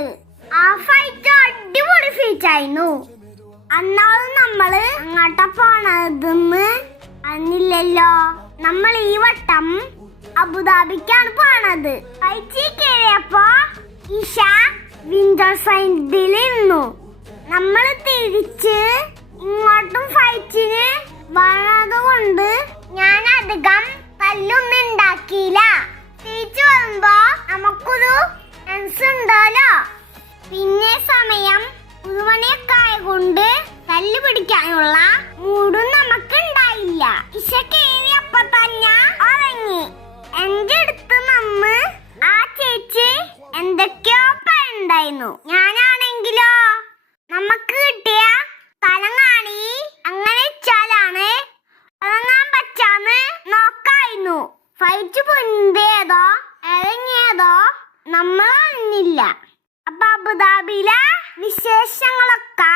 പോണത്. ആ ഫൈറ്റ് അടിപൊളി ഫൈറ്റ് ആയിരുന്നു. അന്നാള് നമ്മള് അങ്ങോട്ടാ പോണതെന്ന് അറിഞ്ഞില്ലല്ലോ. നമ്മൾ ഈ വട്ടം അബുദാബിക്കാണ് പോണത്. ഫൈറ്റ് കയറിയപ്പോ ഇഷ വിന്റർ സൈഡിലിരുന്നു. നമ്മള് തിരിച്ച് ഇങ്ങോട്ടും ഫൈറ്റിന് വന്നത് കൊണ്ട് ഞാൻ അധികം തല്ലൊന്നും ഉണ്ടാക്കിയില്ല. തിരിച്ചു വരുമ്പോ നമുക്കൊരു ചാൻസ് ഉണ്ടല്ലോ. പിന്നെ സമയം 1 മണിയൊക്കെ ആയതുകൊണ്ട് തല്ല് പിടിക്കാനുള്ള മൂടും നമുക്ക് ഉണ്ടായില്ല. ഇഷ കേറിയപ്പോ തന്നെ ഉറങ്ങി. എന്റെ അടുത്ത് നിന്ന് ആ ചേച്ചി എന്തൊക്കെയോ പറയുണ്ടായിരുന്നു. ഞാനാണെങ്കിലോ നമുക്ക് കിട്ടിയ സ്ഥലം കാണി അങ്ങനെ വെച്ചാലാണ് ഇറങ്ങാൻ പറ്റാന്ന് നോക്കായിരുന്നു. ഫൈറ്റ് പൊന്തിയതോ ഇറങ്ങിയതോ നമ്മൾ അറിഞ്ഞില്ല. അപ്പൊ അബുദാബിയിലെ വിശേഷങ്ങളൊക്കെ